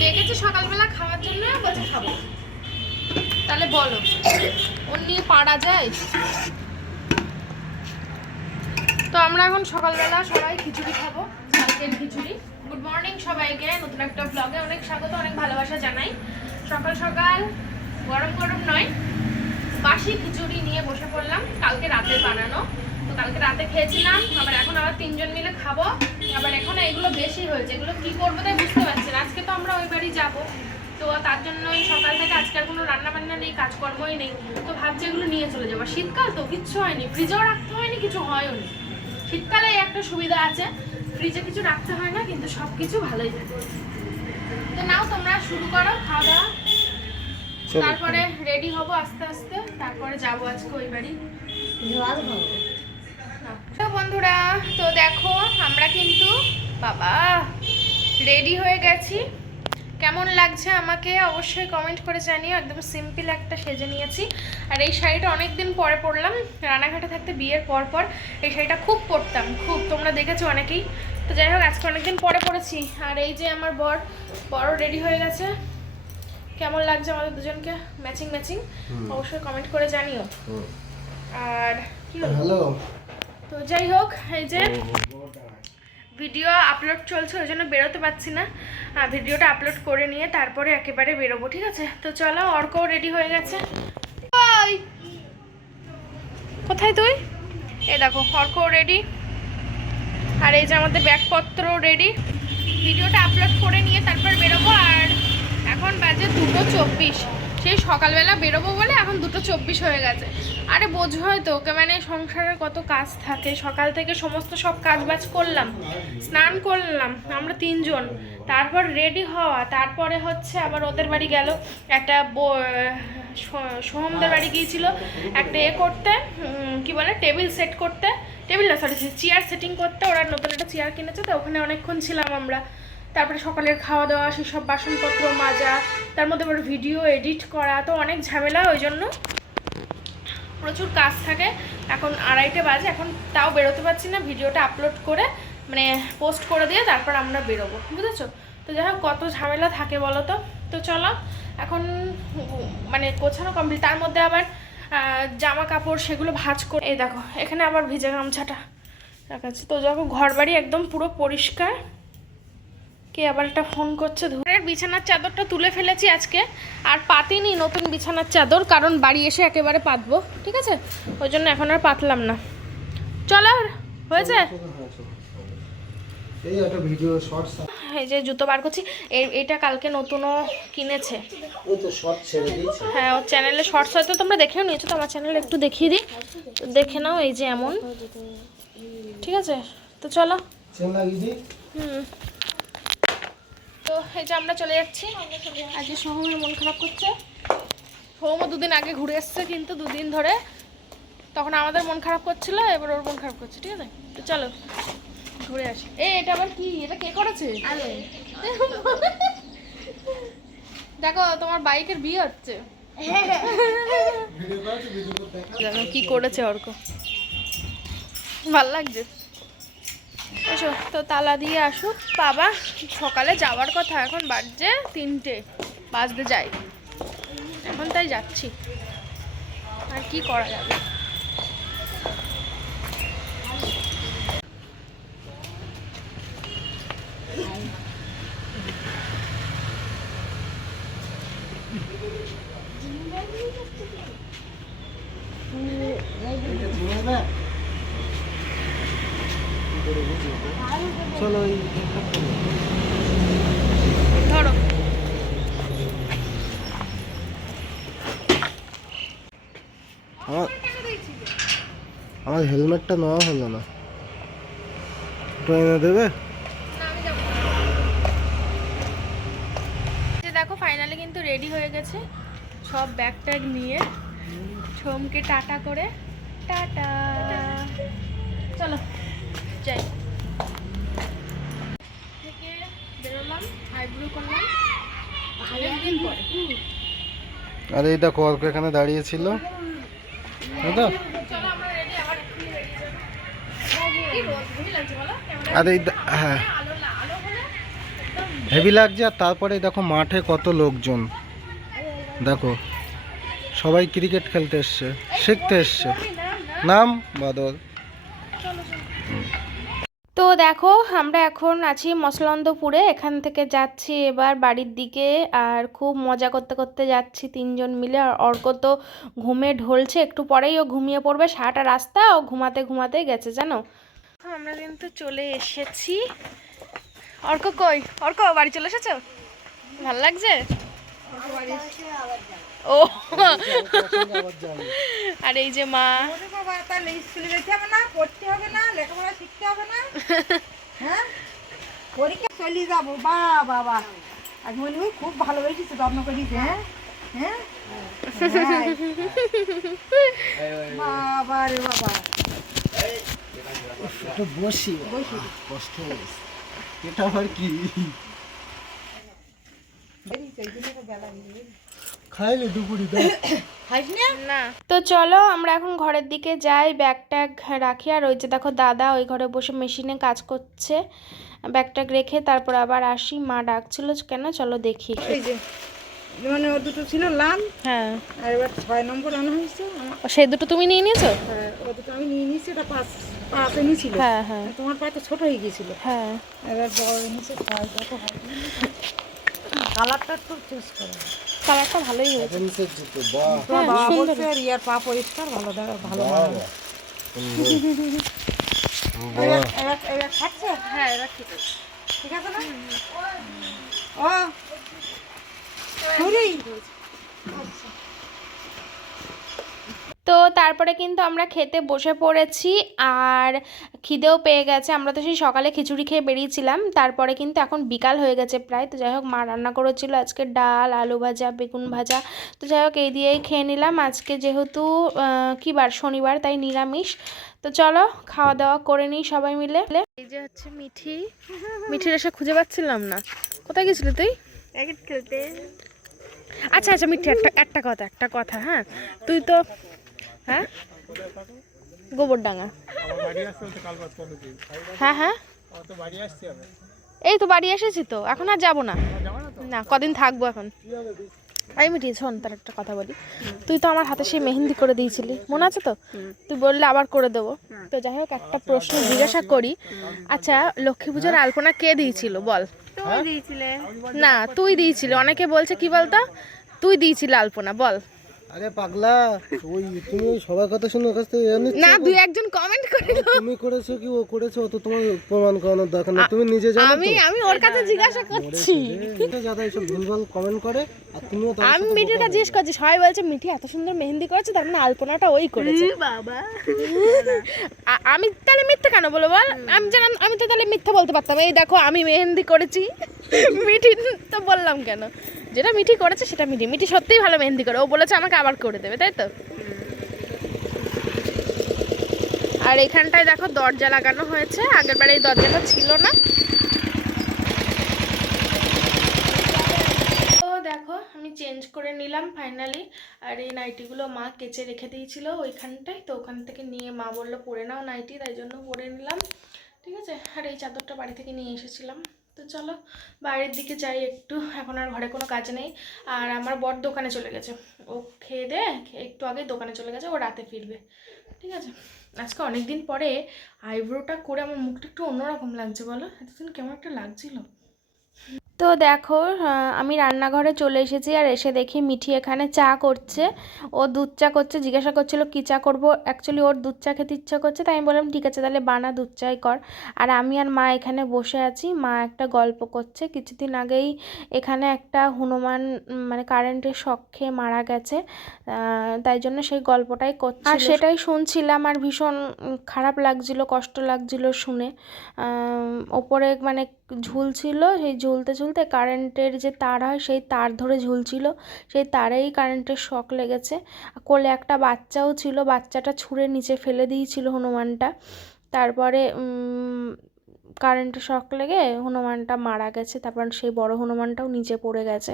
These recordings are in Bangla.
ডেকেছে সকালবেলা খাওয়ার জন্য, বলছে খাব। তাহলে বলো ওর নিয়ে পারা যায়? তো আমরা এখন সকালবেলা সবাই খিচুড়ি খাব, কালকের খিচুড়ি। গুড মর্নিং সবাইকে, নতুন একটা ব্লগে অনেক স্বাগত, অনেক ভালোবাসা জানাই। সকাল সকাল, গরম গরম নয়, বাসি খিচুড়ি নিয়ে বসে পড়লাম, কালকে রাতে বানানো। কালকে রাতে খেয়েছিলাম আবার এখন আবার তিনজন মিলে খাব। আবার এখন এগুলো বেশি হয়েছে এগুলো কি করব তাই বুঝতে পারছি না। আজকে তো আমরা ওই বাড়ি যাব। তো তার জন্য সকাল থেকে আজকে আর কোনো রান্না বান্না নেই কাজকর্মই নেই। তো ভাবছি এগুলো নিয়ে চলে যাব। শীতকাল তো কিচ্ছু হয়নি ফ্রিজেও রাখতে হয়নি কিছু হয়ও নি। শীতকালে একটা সুবিধা আছে ফ্রিজে কিছু রাখতে হয় না কিন্তু সব কিছু ভালোই থাকে। তো নাও তোমরা শুরু করো খাওয়া দাওয়া। তারপরে রেডি হব আস্তে আস্তে তারপরে যাব আজকে ওই বাড়ি। তো বন্ধুরা তো দেখো আমরা কিন্তু বাবা রেডি হয়ে গেছি। কেমন লাগছে আমাকে অবশ্যই কমেন্ট করে জানিও একদম সিম্পল একটা সেজে নিয়েছি। আর এই শাড়িটা অনেক দিন পরে পরলাম রানাঘাটে থাকতে বিয়ের পর পর এই শাড়িটা খুব পরতাম খুব তোমরা দেখেছ অনেকেই। তো যাই হোক আজকে অনেকদিন পরে পরেছি। আর এই যে আমার বর বড় রেডি হয়ে গেছে। কেমন লাগছে আমাদের দুজনকে? ম্যাচিং ম্যাচিং অবশ্যই কমেন্ট করে জানিও। আর কি হলো? হ্যালো। তো যাই হোক এই যে ভিডিও আপলোড চলছে ওই জন্য বেরোতে পারছি না। আর ভিডিওটা আপলোড করে নিয়ে তারপরে একেবারে বেরোবো ঠিক আছে? তো চলো অর্কও রেডি হয়ে গেছে। কোথায় তুই? এ দেখো অর্কও রেডি আর এই যে আমাদের ব্যাগপত্র রেডি ভিডিওটা আপলোড করে নিয়ে তারপর বেরোবো আর এখন বাজে দুটো চব্বিশ। সেই সকালবেলা বেরোবো বলে এখন দুটো চব্বিশ হয়ে গেছে। আরে বোঝোই তো ওকে মানে সংসারের কত কাজ থাকে। সকাল থেকে সমস্ত সব কাজ বাজ করলাম, স্নান করলাম, আমরা তিনজন। তারপর রেডি হওয়া, তারপরে হচ্ছে আবার ওদের বাড়ি গেল। একটা সোহমদের বাড়ি গিয়েছিল একটা এ করতে কি বলে, টেবিল সেট করতে। টেবিল না সরি চেয়ার সেটিং করতে, ওরা নতুন একটা চেয়ার কিনেছে, তো ওখানে অনেকক্ষণ ছিলাম আমরা। তারপরে সকালের খাওয়া দাওয়া সেসব বাসনপত্র মাজা, তার মধ্যে আবার ভিডিও এডিট করা, তো অনেক ঝামেলা ওই জন্য। প্রচুর কাজ থাকে। এখন আড়াইটে বাজে, এখন তাও বেরোতে পারছি না ভিডিওটা আপলোড করে মানে পোস্ট করে দিয়ে তারপর আমরা বেরোবো, বুঝেছ? তো যাই হোক, কত ঝামেলা থাকে বলো তো? তো চলো, এখন মানে গোছানো কমপ্লিট তার মধ্যে আবার জামা কাপড় সেগুলো ভাঁজ করে, এই দেখো, এখানে আবার ভিজে গামছাটা রাখা তো যখন ঘর বাড়ি একদম পুরো পরিষ্কার। কে আবার একটা ফোন করছে? ধরে বিছানার চাদরটা তুলে ফেলেছি আজকে। আর পাতিনি নতুন বিছানার চাদর কারণ বাড়ি এসে একেবারে পাতবো ঠিক আছে? ওই জন্য এখন আর পাতলাম না। চলো হয়েছে? এই যে জুতো বার করছি এটা কালকে নতুনও কিনেছে। হ্যাঁ ওর চ্যানেলে শর্টস হয়তো তোমরা দেখেও নিয়েছো তো আমার চ্যানেলে একটু দেখিয়ে দিই। দেখে নাও এই যে এমন। ঠিক আছে? তো চলো। হুম। তো এই যে আমরা চলে যাচ্ছি। আজকে সোহমের মন খারাপ করছে। সোহমও দুদিন আগে ঘুরে এসছে কিন্তু দুদিন ধরে তখন আমাদের মন খারাপ করছিল এবার ওর মন খারাপ করছে ঠিক আছে? তো চলো ঘুরে আসি। এ এটা আবার কি? এটা কে করেছে? দেখো তোমার বাইকের বিয়ে হচ্ছে। দেখো কি করেছে অর্ক ভালো লাগছে? এসো, তো তালা দিয়ে আসুক বাবা, সকালে যাওয়ার কথা, এখন বাজছে তিনটে, বাজতে যাই। এখন তাই যাচ্ছি। আর কি করা যাবে? এটা চলো এই ধরো। আমার আমার হেলমেটটা নেওয়া হলো না। ওটা এনে দেবে? যে দেখো ফাইনালি কিন্তু রেডি হয়ে গেছে। সব ব্যাগ ট্যাগ নিয়ে সোমকে টাটা করে। টাটা। চলো যাই। আইব্রো করলাম। অনেকদিন পরে। আরে এই দেখো অল্প এখানে দাঁড়িয়ে ছিল বুঝলো চলো আমরা রেডি আবার এক্ষুনি বেরিয়ে যাব। কি রোদ ঘুমি লাগছে বলো? ক্যামেরা আরে এই দা- হ্যাঁ। আলো না আলো হলে? একদম হেভি লাগছে আর তারপরে দেখো মাঠে কত লোকজন। দেখো সবাই ক্রিকেট খেলতে এসছে শিখতে এসছে। নাম বাদল। দেখো, আমরা এখন আছি মসলন্দপুরে। এখান থেকে যাচ্ছি এবার বাড়ির দিকে আর খুব মজা করতে করতে যাচ্ছি তিনজন মিলে। আর অর্ক তো ঘুমে ঢলছে, একটু পরেই ও ঘুমিয়ে পড়বে। সারাটা রাস্তা ও ঘুমাতে ঘুমাতে গেছে, জানো? আমরা কিন্তু চলে এসেছি। অর্ক কই? অর্ক, বাড়ি চলে এসেছ? ভালো লাগছে? ও, আর এই যে মা। পড়তে হবে না, লেখাপড়া শিখতে হবে না হ্যাঁ পরীক্ষা যাব বা বাবা আজ মনে হয় খুব ভালোবেসেছে যত্ন করিস হ্যাঁ? হ্যাঁ? বাবা রে বাবা। একটু বসি বসি। কষ্ট এটা আবার কি? হয়ে। খাইলে দুপুরি তো চলো আমরা এখন ঘরের দিকে যাই। ব্যাগ ট্যাগ রাখি। আর ওই যে দেখো দাদা ওই ঘরে বসে মেশিনে কাজ করছে। ব্যাগ ট্যাগ রেখে তারপর আবার আসি। মা ডাকছিল কেন? চলো দেখি। এই যে মানে ও দুটো ছিল লাল হ্যাঁ। আর এবার ছয় নম্বর আনা হয়েছে। সেই দুটো তুমি নিয়ে নিয়েছো? হ্যাঁ, ও দুটো আমি নিয়ে নিয়েছি ওটা পাঁচ পাঁচ এনেছিল। হ্যাঁ হ্যাঁ। তোমার পায়ে তো ছোট হয়ে গিয়েছিল। হ্যাঁ। এবার বড় এনেছে ছয় কত হয়? কালারটা একটু চুজ করো। কালারটা ভালোই হয়েছে। তোমার বাবা বলছে আর ইয়ার পা পরিষ্কার ভালো দেখা ভালো ঠিক আছে না? ও। তো তারপরে কিন্তু আমরা খেতে বসে পড়েছি আর খিদেও পেয়ে গেছে। আমরা তো সেই সকালে খিচুড়ি খেয়ে বেরিয়েছিলাম। তারপরে কিন্তু এখন বিকাল হয়ে গেছে প্রায়। তো যাই হোক মা রান্না করেছিল আজকে ডাল আলু ভাজা বেগুন ভাজা। তো যাই হোক এই দিয়েই খেয়ে নিলাম। আজকে যেহেতু আহ, কি বার? শনিবার তাই নিরামিষ। তো চলো খাওয়া দাওয়া করে নিই সবাই মিলে। এই যে হচ্ছে মিঠি। মিঠির এসে খুঁজে পাচ্ছিলাম না। কোথায় গেছিলি তুই? খেলতে। আচ্ছা আচ্ছা মিঠি একটা একটা কথা একটা কথা হ্যাঁ? তুই তো হ্যাঁ? গোবরডাঙ্গা। হ্যাঁ হ্যাঁ? এই তো বাড়ি এসেছি তো এখন আর যাব না। না কদিন থাকব এখন। এই ঠিক শোন তার একটা কথা বলি। তুই তো আমার হাতে সেই মেহেন্দি করে দিয়েছিলি মনে আছে তো? তুই বললে আবার করে দেবো। তো যাই হোক একটা প্রশ্ন জিজ্ঞাসা করি। আচ্ছা লক্ষ্মী পুজোর আলপনা কে দিয়েছিল বল। না তুই দিয়েছিলি অনেকে বলছে কি বলতো? তুই দিয়েছিলি আলপনা বল। আরে পাগলা ওই তুমি সবার কথা শুনে কাছ থেকে না দুই একজন কমেন্ট করে তুমি করেছ কি? ও করেছ অত তোমার প্রমাণ করানোর দরকার নেই। তুমি নিজে জানো আমি আমি ওর কাছে জিজ্ঞাসা করছি। তো যারা এইসব ভুলভাল কমেন্ট করে আর তুমিও তার আমি মিঠিটা জিজ্ঞেস করছি সবাই বলছে মিঠি এত সুন্দর মেহেন্দি করেছে তার মানে আলপনাটা ওই করেছে। বাবা। আমি তাহলে মিথ্যে কেন বলো বল? আমি জানাম আমি তো তাহলে মিথ্যে বলতে পারতাম। এই দেখো আমি মেহেন্দি করেছি। মিঠি তো বললাম কেন? যেটা মিঠি করেছে সেটা মিঠি। মিঠি সত্যিই ভালো মেহেন্দি করে। ও বলেছে আমাকে আবার করে দেবে, তাই তো? আর এখানটায় দেখো দরজা লাগানো হয়েছে। আগের বারে এই দরজাটা ছিল না। দেখো, আমি চেঞ্জ করে নিলাম ফাইনালি। আর এই নাইটিগুলো মা কেচে রেখে দিয়েছিল ওইখানটায়। তো ওখান থেকে নিয়ে মা বলল, পরে নাও নাইটি, তাই জন্য পরে নিলাম। ঠিক আছে? আর এই চাদরটা বাড়ি থেকে নিয়ে এসেছিলাম। তো চলো, বাইরের দিকে যাই একটু। এখন আর ঘরে কোনো কাজ নেই। আর আমার বর দোকানে চলে গেছে। ও খেয়ে দে একটু আগে দোকানে চলে গেছে, ও রাতে ফিরবে। ঠিক আছে? আজকে অনেক দিন পরে আইব্রোটা করে আমার মুখটা একটু অন্যরকম লাগছে, বলো? এতদিন কেমন একটা লাগছিল। তো দেখো আমি রান্নাঘরে চলে এসেছি আর এসে দেখি মিঠি এখানে চা করছে। ও দুধ চা করছে, জিজ্ঞাসা করছিল কী চা করব। অ্যাকচুয়ালি ওর দুধ চা খেতে ইচ্ছা করছে, তাই আমি বললাম, ঠিক আছে, তাহলে বানা দুধ চাই কর। আর আমি আর মা এখানে বসে আছি। মা একটা গল্প করছে। কিছুদিন আগেই এখানে একটা হনুমান মানে কারেন্টের শক খেয়ে মারা গেছে। তাই জন্য সেই গল্পটাই করছে আর সেটাই শুনছিলাম আর ভীষণ খারাপ লাগছিল, কষ্ট লাগছিল শুনে। ওপরে মানে ঝুলছিল সেই ঝুলতে ঝুলতে কারেন্টের যে তার হয় সেই তার ধরে ঝুলছিল। সেই তারেই কারেন্টের শক লেগেছে। কোলে একটা বাচ্চাও ছিল বাচ্চাটা ছুঁড়ে নিচে ফেলে দিয়েছিল হনুমানটা। তারপরে কারেন্টের শক লেগে হনুমানটা মারা গেছে। তারপর সেই বড় হনুমানটাও নিচে পড়ে গেছে।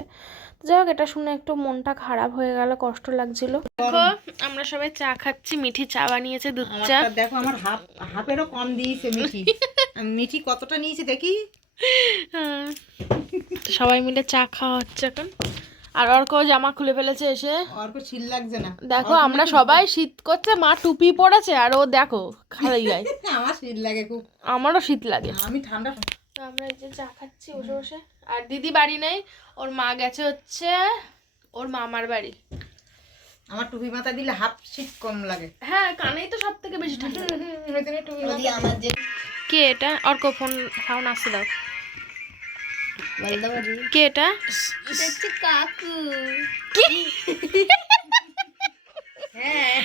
তো যাই হোক এটা শুনে একটু মনটা খারাপ হয়ে গেল কষ্ট লাগছিল। দেখো আমরা সবাই চা খাচ্ছি মিঠি চা বানিয়েছে দুধ চা। দেখো আমার হাফ হাফেরও কম দিয়েছে মিঠি। মিঠি কতটা নিয়েছে দেখি। সবাই মিলে চা খাওয়া হচ্ছে এখন আর অর্ক জামা খুলে ফেলেছে এসে অর্ক ছিল লাগছে না দেখো আমরা সবাই শীত করছে মা টুপি পরেছে আর ও দেখো খালি গায়ে আমার শীত লাগে খুব আমারও শীত লাগে আমি ঠান্ডা তো আমরা এই যে চা খাচ্ছি বসে বসে আর দিদি বাড়ি নেই ওর মা গেছে হচ্ছে ওর মামার বাড়ি আমার টুপি মাথা দিলে হাফ শীত কম লাগে হ্যাঁ কানেই তো সব থেকে বেশি ঠান্ডা। টুপি আমার যে কে এটা? অর্ক ফোন ফোন আসছে দাও। কে এটা? কাকু। কি? হ্যাঁ।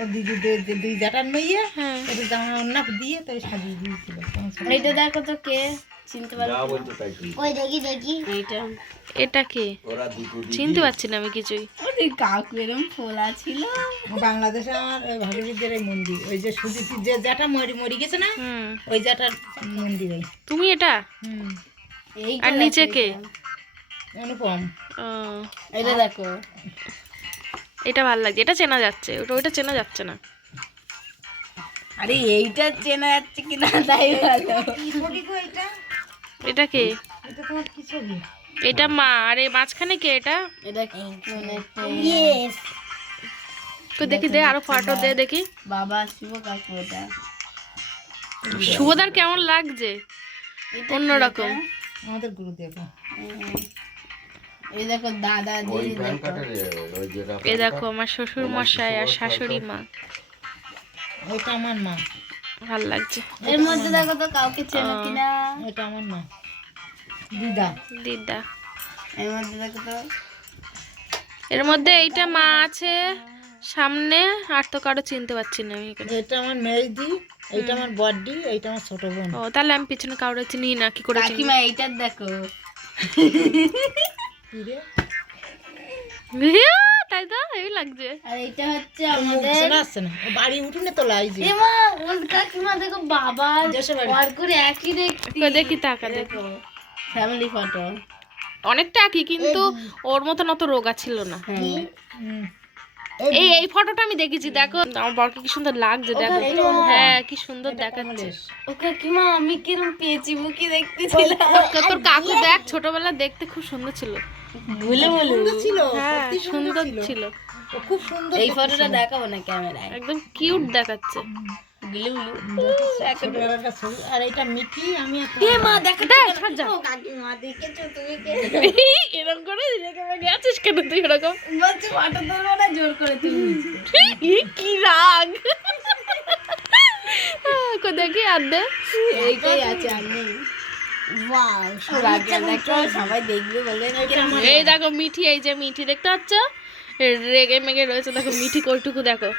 ও দিদি দে- দে- দুই জাটার মেয়ে হ্যাঁ। জামা দিয়ে তো সাজিয়ে দিয়েছিল। এইটা দেখো তো কে? চিনতে পারো ওই দেখি দেখি। এইটা। এটা কে? চিনতে পারছি না আমি কিছুই। ওই কাকু এরম ফোলা ছিল। বাংলাদেশে আমার ওই ভাগীরথীর এই মন্দির। ওই যে সুজিত যে জাটা মরি মরি গেছে না? ওই জাটার মন্দির। ওই তুমি এটা? হুম। এই আর নিচে কে? অনুপম। ও, এটা দেখো। এটা ভালো লাগছে। এটা চেনা যাচ্ছে। ওটা ওইটা চেনা যাচ্ছে না। আরে এইটা চেনা যাচ্ছে কিনা তাই ভালো। এটা? এটা কে? এটা তোমার কি ছবি? এটা মা আর এই মাঝখানে কে এটা? এটা কি? ইয়েস তো দেখি দে আরও ফটো দে দেখি। বাবা শিব কাকু এটা। শুভদার কেমন লাগছে? এটা অন্যরকম। আমাদের গুরুদেব। এই দেখো দাদা দিদি দেখো। এ দেখো আমার শ্বশুর মশাই আর শাশুড়ি মা। ওইটা আমার মা। ভালো লাগছে। এর মধ্যে দেখো তো কাউকে চেনো কিনা। আমার মা দিদা। দিদা। এর মধ্যে দেখো তো। এর মধ্যে এইটা মা আছে সামনে আর তো কারও চিনতে পারছি না আমি এখানে। এটা আমার মেজদি এইটা আমার বড্ডি এইটা আমার ছোট বোন। ও তাহলে আমি পিছনে কাউরে চিনি না কি করে চিনি এইটার দেখো। কি রে? তাই তো হেভি লাগছে। আর এটা হচ্ছে আমাদের আসছে না? বাড়ি উঠুনে তো লাই যে। এমা ওর কাকিমা দেখো বাবা আর করে একই দেখতে। দেখি তাকা দেখো। ফ্যামিলি ফটো অনেকটা কি কিন্তু ওর মতন অত রোগা ছিল না। হ্যাঁ। হুম। এই এই ফটোটা আমি দেখেছি দেখো। আমার বরকে কি সুন্দর লাগছে দেখো। হ্যাঁ কি সুন্দর দেখাচ্ছে। ও কাকিমা আমি কিরম পেয়েছি মুখি দেখতেছিলাম। তোর কাকু দেখ ছোটবেলা দেখতে খুব সুন্দর ছিল। ভুলে ভুলে সুন্দর ছিল হ্যাঁ সত্যি সুন্দর ছিল। খুব সুন্দর এই ফটোটা দেখাবো না ক্যামেরায়। একদম কিউট দেখাচ্ছে। গুলি ছোটবেলার আর এটা মিঠি আমি এ মা দেখো দেখ, সর যা। কাকিমা দেখেছ তুমি কে? এরকম করে রেখে রেখে কেন তুই এরকম বলছি ফটো তুলবো না জোর করে তুমি ই, কি রাগ। কো দেখি আর দে। এইটাই আছে এই দেখো মিঠি এই যে মিঠি দেখতে পাচ্ছ? রেগে মেগে রয়েছে দেখো মিঠি কইটুকু দেখো।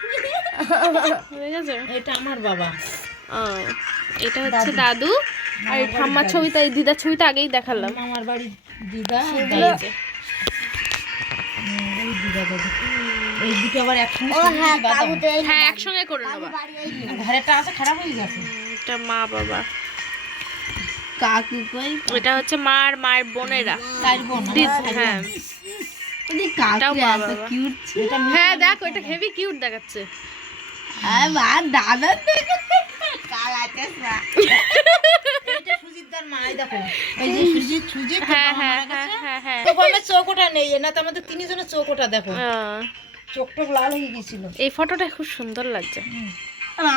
এটা আমার বাবা। এটা হচ্ছে দাদু। আর ঠাম্মার ছবিটা এই দিদার ছবিটা আগেই দেখালাম। আমার দিদা এই দুটো আবার একসঙ্গে হ্যাঁ একসঙ্গে করে নেবা। ঘরেরটা আছে খারাপ হয়ে গেছে। এটা মা বাবা। কাকু কই? এটা হচ্ছে মা আর মায়ের বোনেরা। তাই বোন হ্যাঁ। হ্যাঁ দেখ হেভি কিউট দেখাচ্ছে। দাদা এটা নেই না তো আমাদের তিনজনের দেখো। ও, চোখ টোক লাল হয়ে গেছিল এই ফটোটা খুব সুন্দর লাগছে।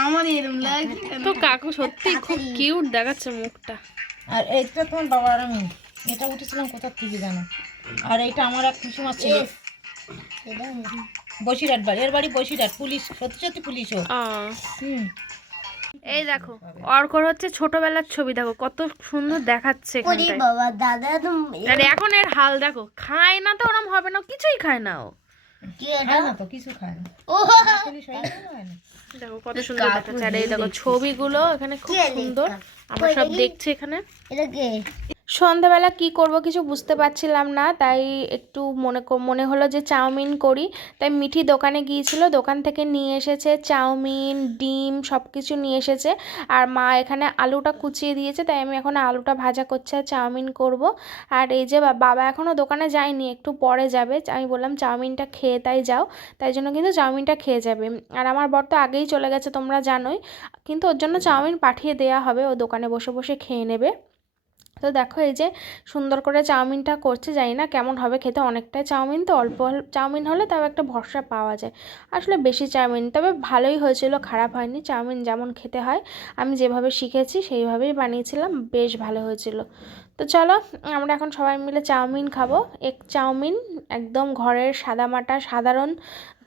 আমার তো কাকু সত্যি খুব কিউট দেখাচ্ছে মুখটা। আর এইটা তোমার বাবা আর আমি। এটা উঠেছিলাম কোথার থেকে জানো? আর এইটা আমার এক খুশি মাছ ছিল বসিরহাট বাড়ি এর বাড়ি বসিরহাট পুলিশ সত্যি সত্যি পুলিশ ও। হুম। এই দেখো অর্কর হচ্ছে ছোটবেলার ছবি দেখো কত সুন্দর দেখাচ্ছে আর এখন এর হাল দেখো খায় না তো ওরম হবে না কিছুই খায় না ও। দেখো কত সুন্দর দেখাচ্ছে আর এই দেখো ছবিগুলো এখানে খুব সুন্দর আমরা সব দেখছি এখানে। এটা কে? সন্ধ্যাবেলা কি করব কিছু বুঝতে পারছিলাম না, তাই একটু মনে মনে হলো যে চাউমিন করি। তাই মিঠি দোকানে গিয়েছিল, দোকান থেকে নিয়ে এসেছে চাউমিন, ডিম সব কিছু নিয়ে এসেছে। আর মা এখানে আলুটা কুচিয়ে দিয়েছে, তাই আমি এখন আলুটা ভাজা করছি আর চাউমিন করব। আর এই যে বাবা এখনও দোকানে যায়নি, একটু পরে যাবে। আমি বললাম চাউমিনটা খেয়ে তাই যাও, তাই জন্য কিন্তু চাউমিনটা খেয়ে যাবে। আর আমার বর তো আগেই চলে গেছে, তোমরা জানোই। কিন্তু ওর জন্য চাউমিন পাঠিয়ে দেওয়া হবে, ও দোকানে বসে বসে খেয়ে নেবে। তো দেখো এই যে সুন্দর করে চাউমিনটা করছে, জানি না কেমন হবে খেতে। অনেকটাই চাউমিন তো, অল্প চাউমিন হলে তাও একটা ভরসা পাওয়া যায়। আসলে বেশি চাউমিন, তবে ভালোই হয়েছিল, খারাপ হয়নি। চাউমিন যেমন খেতে হয়, আমি যেভাবে শিখেছি সেইভাবেই বানিয়েছিলাম, বেশ ভালো হয়েছিল। তো চলো, আমরা এখন সবাই মিলে চাউমিন খাব। এক চাউমিন একদম ঘরের সাদামাটা সাধারণ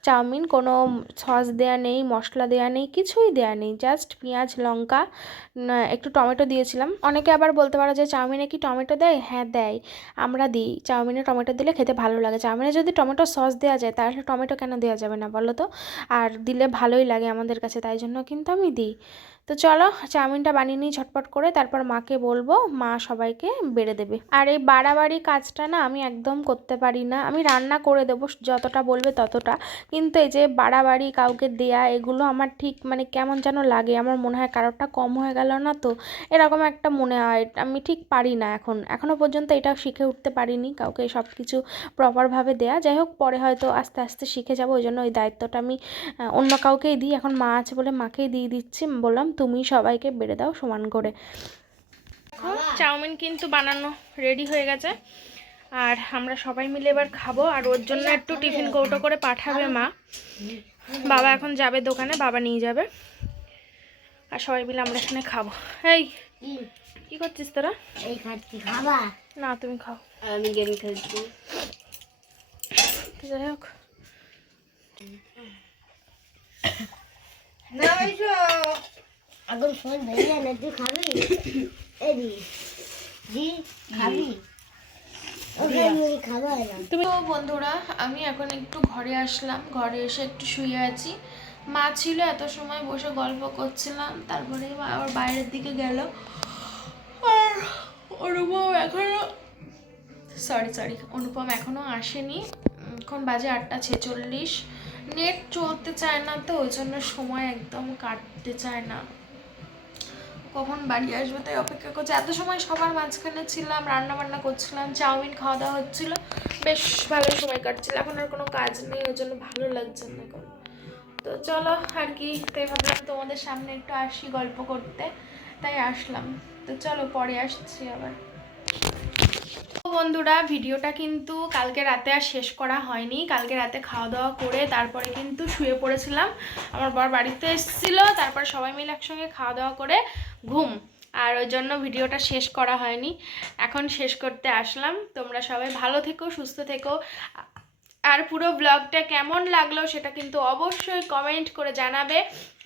চাউমিন, কোনো সস দেওয়া নেই, মশলা দেওয়া নেই, কিছুই দেওয়া নেই জাস্ট পেঁয়াজ, লঙ্কা একটু টমেটো দিয়েছিলাম। অনেকে আবার বলতে পারো যে, চাউমিনে কি টমেটো দেয়? হ্যাঁ দেয়। আমরা দিই। চাউমিনে টমেটো দিলে খেতে ভালো লাগে। চাউমিনে যদি টমেটো সস দেওয়া যায়, তাহলে টমেটো কেন দেওয়া যাবে না বলো তো? আর দিলে ভালোই লাগে আমাদের কাছে, তাই জন্য কিন্তু আমি দিই। তো চলো চাউমিনটা বানিয়ে নিই ঝটপট করে, তারপর মাকে বলব, মা সবাইকে বেড়ে দেবে। আর এই বাড়াবাড়ি কাজটা না আমি একদম করতে পারি না। আমি রান্না করে দেবো, যতটা বলবে ততটা। কিন্তু এই যে বাড়াবাড়ি কাউকে দেয়া, এগুলো আমার ঠিক মানে কেমন যেন লাগে। আমার মনে হয় কারোরটা কম হয়ে গেল না তো, এরকম একটা মনে হয়। আমি ঠিক পারি না এখন। এখনও পর্যন্ত এটা শিখে উঠতে পারিনি, কাউকে সব কিছু প্রপারভাবে দেয়া। যাই হোক, পরে হয়তো আস্তে আস্তে শিখে যাব, ওই জন্য ওই দায়িত্বটা আমি অন্য কাউকেই দিই। এখন মা আছে বলে মাকেই দিয়ে দিচ্ছি। বললাম তুমি সবাইকে বেড়ে দাও সমান করে। চাউমিন কিন্তু বানানো রেডি হয়ে গেছে। আর আমরা সবাই মিলে এবার খাব আর ওর জন্য একটু টিফিন কৌটো করে পাঠাবে মা। বাবা এখন যাবে দোকানে বাবা নিয়ে যাবে। আর সবাই মিলে আমরা এখানে খাব। এই কি করছিস তোরা? খাবা? না তুমি খাও। আমি গেম খেলছি। যাই হোক। না এখন ফোন ধরে না তুই খাবি? এই দি দি খাবি তুমি তো বন্ধুরা আমি এখন একটু ঘরে আসলাম। ঘরে এসে একটু শুয়ে আছি। মা ছিল এত সময় বসে গল্প করছিলাম। তারপরে মা আবার বাইরের দিকে গেল। আর অনুপম এখনও সরি সরি অনুপম এখনও আসেনি। এখন বাজে আটটা ছেচল্লিশ। নেট চলতে চায় না তো ওই জন্য সময় একদম কাটতে চায় না। কখন বাড়ি আসবে তাই অপেক্ষা করছি। এত সময় সবার মাঝখানে ছিলাম রান্না বান্না করছিলাম, চাউমিন খাওয়া দাওয়া হচ্ছিল। বেশ ভালো সময় কাটছিল, এখন আর কোনো কাজ নেই, ওই জন্য ভালো লাগছে না এখন। তো চলো আর কি, তাই ভাবলাম তোমাদের সামনে একটু আসি গল্প করতে। তাই আসলাম। তো চলো পরে আসছি আবার। বন্ধুরা, ভিডিওটা কিন্তু কালকে রাতে আর শেষ করা হয়নি। কালকে রাতে খাওয়া দাওয়া করে তারপরে কিন্তু শুয়ে পড়েছিলাম। আমার বর বাড়িতে এসেছিল, তারপর সবাই মিলে একসঙ্গে খাওয়া দাওয়া করে ঘুম। আর ওই জন্য ভিডিওটা শেষ করা হয়নি। এখন শেষ করতে আসলাম। তোমরা সবাই ভালো থেকো, সুস্থ থেকো। আর পুরো ব্লগটা কেমন লাগল সেটা কিন্তু অবশ্যই কমেন্ট করে জানাবে।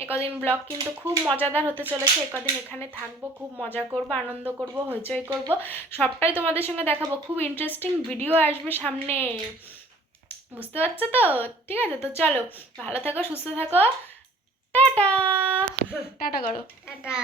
একদিন ব্লগ কিন্তু খুব মজাদার হতে চলেছে। একদিন এখানে থাকব, খুব মজা করব, আনন্দ করব, হইচই করব। সবটাই তোমাদের সঙ্গে দেখাবো। খুব ইন্টারেস্টিং ভিডিও আসবে সামনে। বুঝতে পারছ তো? ঠিক আছে, তো চলো। ভালো থাকো, সুস্থ থাকো। টাটা। টাটা করো। টাটা।